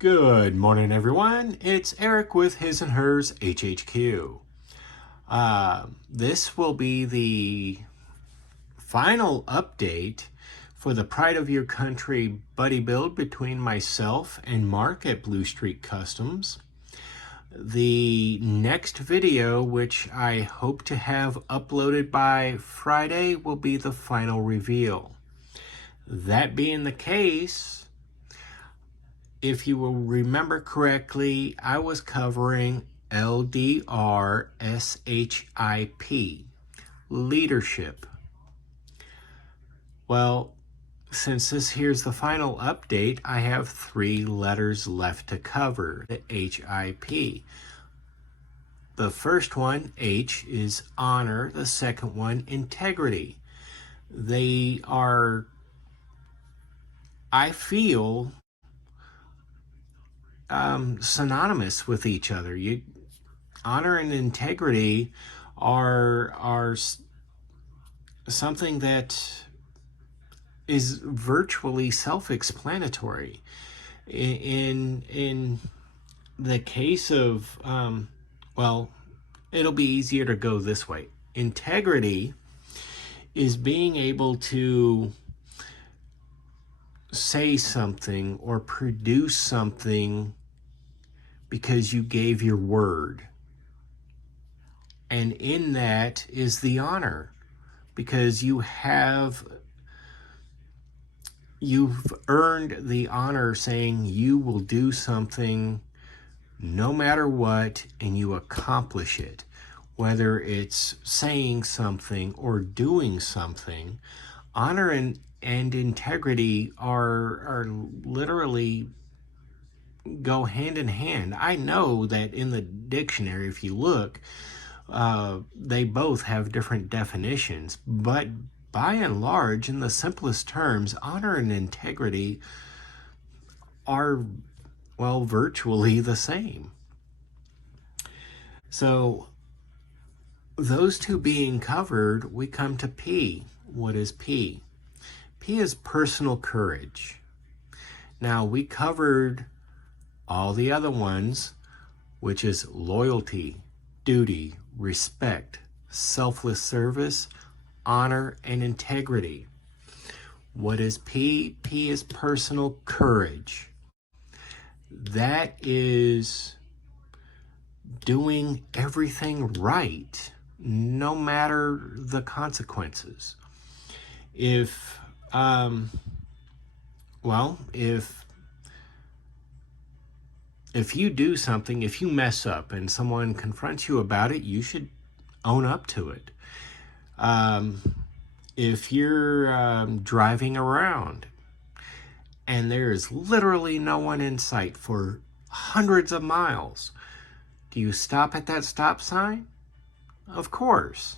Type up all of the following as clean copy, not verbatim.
Good morning, everyone. It's Eric with His&Hers HHQ. This will be the final update for the Pride of Your Country buddy build between myself and Mark at Blue Streak Customs. The next video, which I hope to have uploaded by Friday, will be the final reveal. That being the case, if you will remember correctly, I was covering LDRSHIP, leadership. Well, since this here's the final update, I have 3 letters left to cover, the HIP. The first one, H, is honor. The second one, integrity. They are, I feel, synonymous with each other. Honor and integrity are something that is virtually self-explanatory. In the case of, well, it'll be easier to go this way. Integrity is being able to say something or produce something because you gave your word. And in that is the honor, because you've earned the honor saying you will do something no matter what, and you accomplish it. Whether it's saying something or doing something, honor and integrity are literally go hand in hand. I know that in the dictionary, if you look, they both have different definitions, but by and large, in the simplest terms, honor and integrity are, well, virtually the same. So those two being covered, we come to P. What is P? P is personal courage. Now, we covered all the other ones, which is loyalty, duty, respect, selfless service, honor, and integrity. What is P? P is personal courage. That is doing everything right, no matter the consequences. If you do something, if you mess up and someone confronts you about it, you should own up to it. If you're driving around and there is literally no one in sight for hundreds of miles, do you stop at that stop sign? Of course,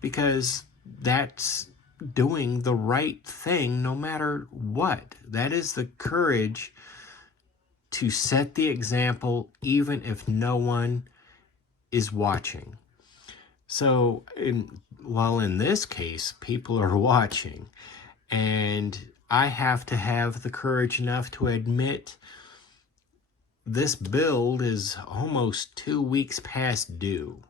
because that's doing the right thing no matter what. That is the courage to set the example even if no one is watching. So, in this case, people are watching, and I have to have the courage enough to admit this build is almost 2 weeks past due.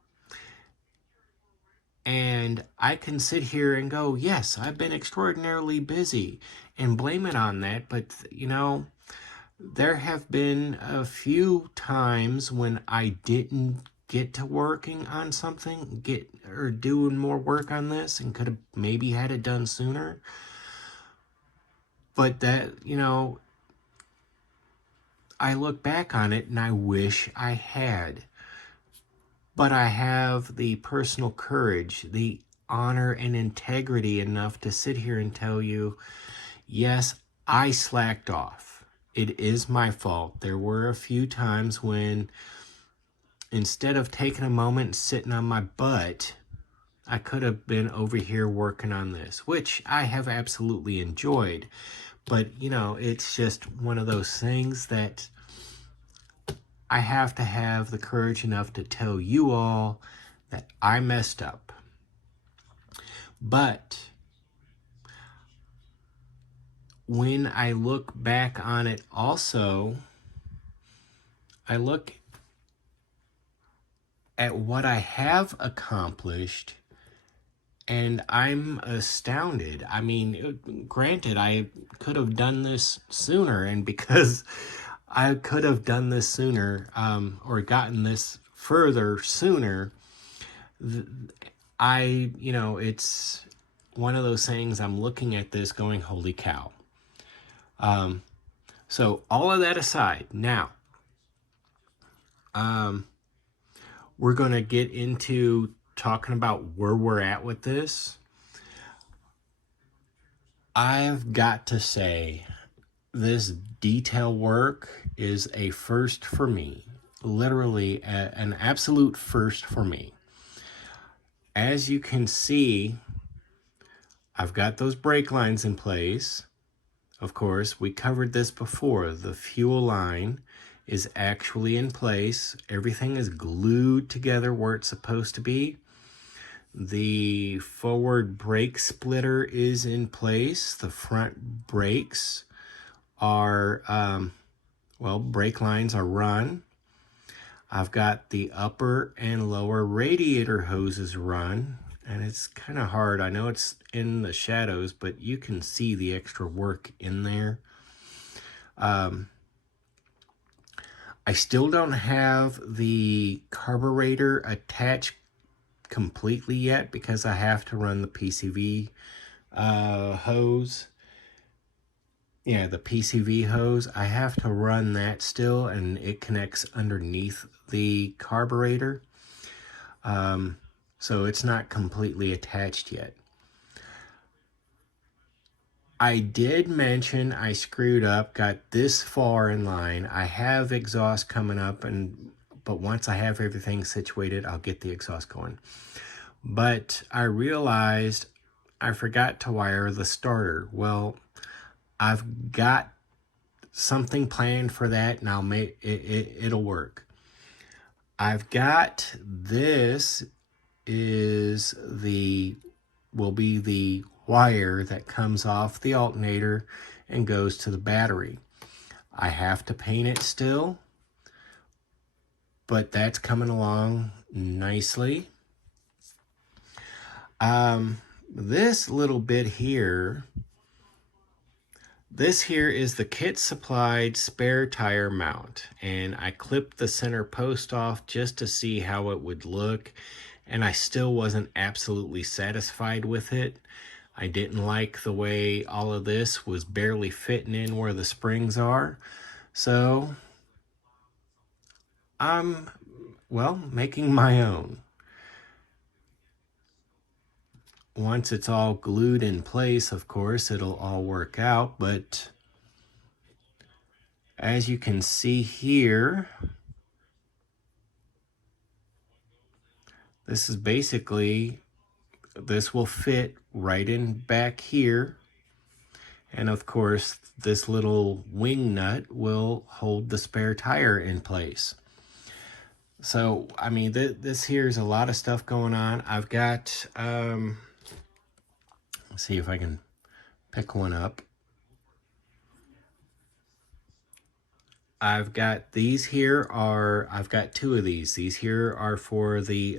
And I can sit here and go, yes, I've been extraordinarily busy, and blame it on that. But, you know, there have been a few times when I didn't get to working on something, doing more work on this, and could have maybe had it done sooner. But that, you know, I look back on it and I wish I had. But I have the personal courage, the honor and integrity enough to sit here and tell you, yes, I slacked off. It is my fault. There were a few times when instead of taking a moment and sitting on my butt, I could have been over here working on this, which I have absolutely enjoyed. But, you know, it's just one of those things that I have to have the courage enough to tell you all that I messed up. But when I look back on it also, I look at what I have accomplished and I'm astounded. I mean, granted, I could have done this sooner, and because I could have done this sooner, or gotten this further sooner, it's one of those things. I'm looking at this going, holy cow. So all of that aside, now, we're going to get into talking about where we're at with this. I've got to say, this detail work is a first for me. Literally an absolute first for me. As you can see, I've got those brake lines in place. Of course, we covered this before. The fuel line is actually in place. Everything is glued together where it's supposed to be. The forward brake splitter is in place. The front brakes are, brake lines are run. I've got the upper and lower radiator hoses run, and it's kind of hard. I know it's in the shadows, but you can see the extra work in there. I still don't have the carburetor attached completely yet because I have to run the PCV hose. Yeah, the PCV hose. I have to run that still, and it connects underneath the carburetor. So it's not completely attached yet. I did mention I screwed up, got this far in line. I have exhaust coming up, but once I have everything situated, I'll get the exhaust going. But I realized I forgot to wire the starter. Well, I've got something planned for that, and I'll make it'll work. I've got this will be the wire that comes off the alternator and goes to the battery. I have to paint it still, but that's coming along nicely. This little bit here, this here is the kit supplied spare tire mount, and I clipped the center post off just to see how it would look, and I still wasn't absolutely satisfied with it. I didn't like the way all of this was barely fitting in where the springs are. So I'm, making my own. Once it's all glued in place, of course, it'll all work out. But as you can see here, this is basically, this will fit right in back here. And of course, this little wing nut will hold the spare tire in place. So, I mean, this here's a lot of stuff going on. I've got, let's see if I can pick one up. I've got these here I've got two of these. These here are for the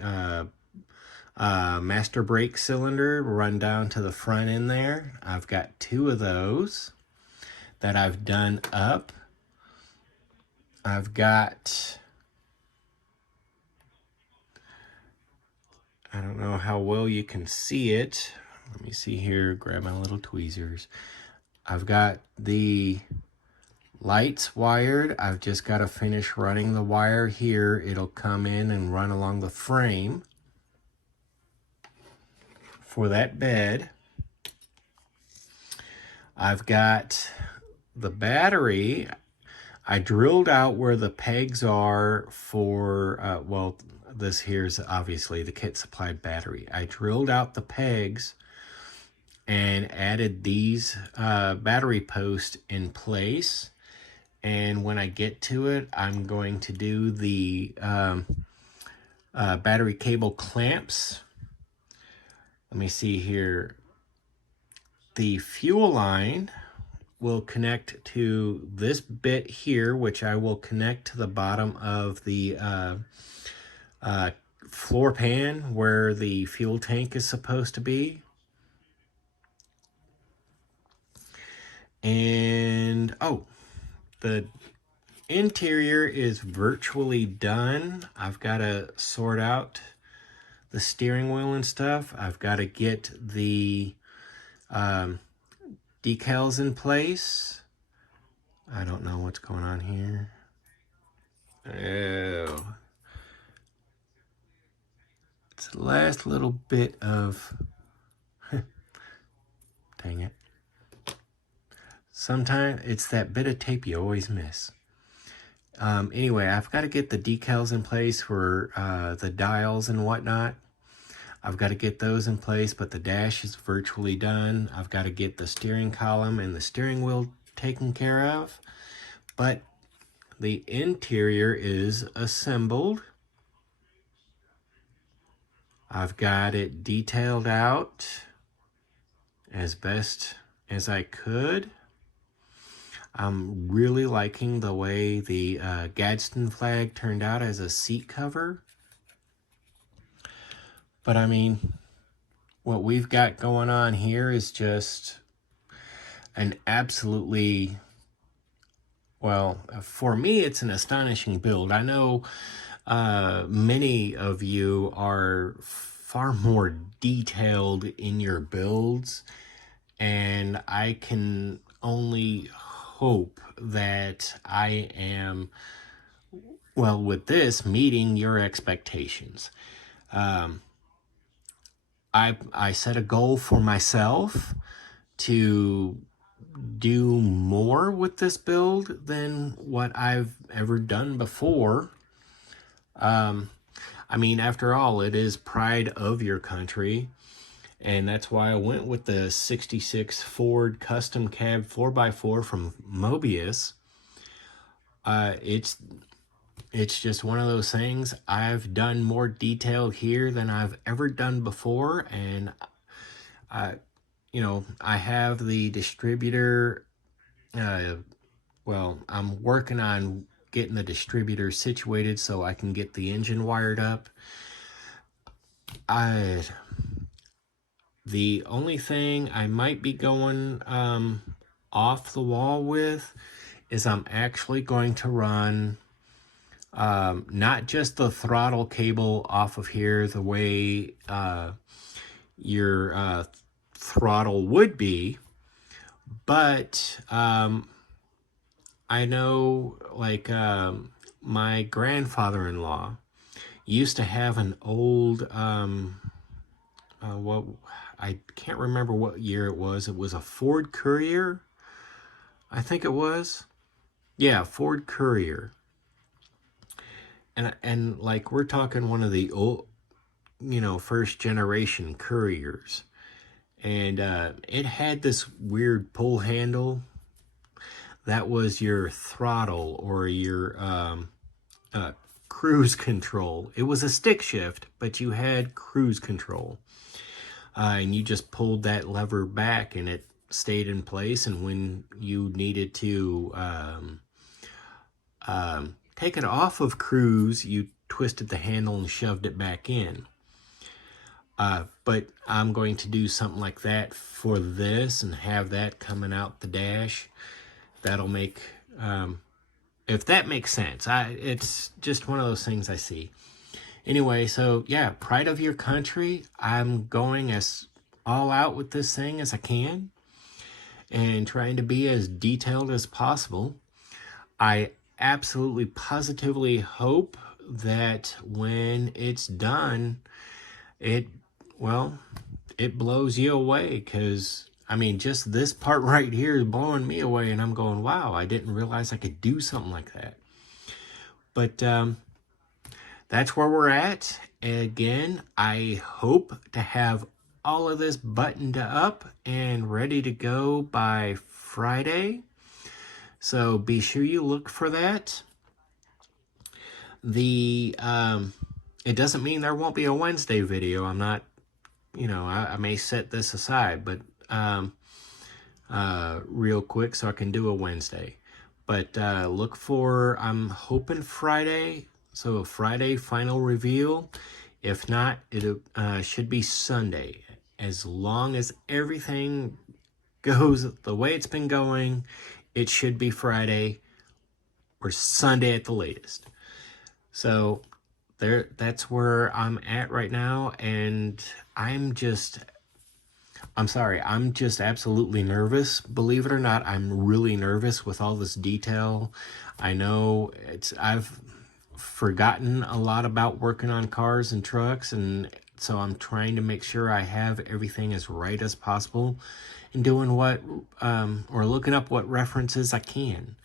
master brake cylinder, run down to the front end there. I've got two of those that I've done up. I've got, I don't know how well you can see it. Let me see here, grab my little tweezers. I've got the lights wired. I've just got to finish running the wire here. It'll come in and run along the frame for that bed. I've got the battery. I drilled out where the pegs are for, this here's obviously the kit supplied battery. I drilled out the pegs and added these battery posts in place. And when I get to it, I'm going to do the battery cable clamps. Let me see here. The fuel line will connect to this bit here, which I will connect to the bottom of the floor pan where the fuel tank is supposed to be. And, oh, the interior is virtually done. I've got to sort out the steering wheel and stuff. I've got to get the decals in place. I don't know what's going on here. Oh. It's the last little bit of... Dang it. Sometimes it's that bit of tape you always miss. Anyway, I've got to get the decals in place for the dials and whatnot. I've got to get those in place, but the dash is virtually done. I've got to get the steering column and the steering wheel taken care of. But the interior is assembled. I've got it detailed out as best as I could. I'm really liking the way the Gadsden flag turned out as a seat cover. But I mean, what we've got going on here is just an absolutely, well, for me, it's an astonishing build. I know many of you are far more detailed in your builds, and I can only hope that I am, well, with this, meeting your expectations. I set a goal for myself to do more with this build than what I've ever done before. I mean, after all, it is pride of your country, and that's why I went with the 66 Ford Custom Cab 4x4 from Moebius. It's just one of those things. I've done more detail here than I've ever done before, and you know, I have the distributor. Well, I'm working on getting the distributor situated so I can get the engine wired up. The only thing I might be going off the wall with is I'm actually going to run not just the throttle cable off of here the way your throttle would be, but I know, like, my grandfather-in-law used to have an old, what, I can't remember what year it was. It was a Ford Courier, I think it was. Yeah, Ford Courier. And like, we're talking one of the old, you know, first generation Couriers. And it had this weird pull handle. That was your throttle or your cruise control. It was a stick shift, but you had cruise control. And you just pulled that lever back and it stayed in place. And when you needed to take it off of cruise, you twisted the handle and shoved it back in. But I'm going to do something like that for this and have that coming out the dash. That'll make, if that makes sense. It's just one of those things I see. Anyway, so yeah, pride of your country. I'm going as all out with this thing as I can and trying to be as detailed as possible. I absolutely positively hope that when it's done, it blows you away, because I mean, just this part right here is blowing me away, and I'm going, wow, I didn't realize I could do something like that. But that's where we're at. Again, I hope to have all of this buttoned up and ready to go by Friday. So be sure you look for that. It doesn't mean there won't be a Wednesday video. I'm not, you know, I may set this aside, but real quick so I can do a Wednesday. But look for, I'm hoping Friday. So Friday final reveal. If not, it should be Sunday. As long as everything goes the way it's been going, it should be Friday or Sunday at the latest. So that's where I'm at right now, and I'm sorry, I'm just absolutely nervous. Believe it or not, I'm really nervous with all this detail. I know I've forgotten a lot about working on cars and trucks, and so I'm trying to make sure I have everything as right as possible and doing or looking up what references I can.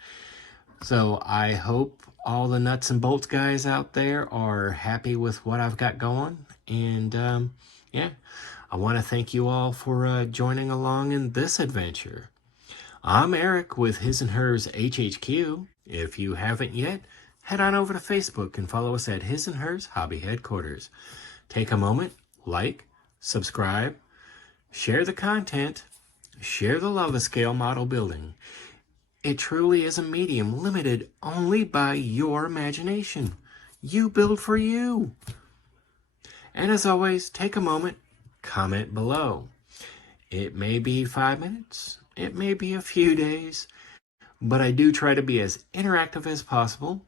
So I hope all the nuts and bolts guys out there are happy with what I've got going. And yeah, I want to thank you all for joining along in this adventure. I'm Eric with His&Hers HHQ. If you haven't yet, head on over to Facebook and follow us at His&Hers Hobby Headquarters. Take a moment, like, subscribe, share the content, share the love of scale model building. It truly is a medium limited only by your imagination. You build for you. And as always, take a moment, comment below. It may be 5 minutes, it may be a few days, but I do try to be as interactive as possible.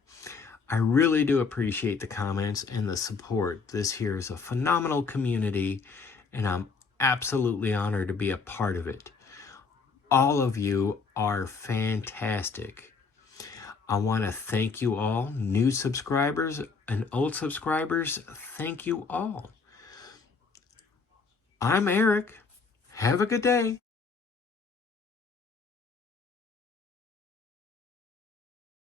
I really do appreciate the comments and the support. This here is a phenomenal community, and I'm absolutely honored to be a part of it. All of you are fantastic. I want to thank you all, new subscribers and old subscribers. Thank you all. I'm Eric. Have a good day.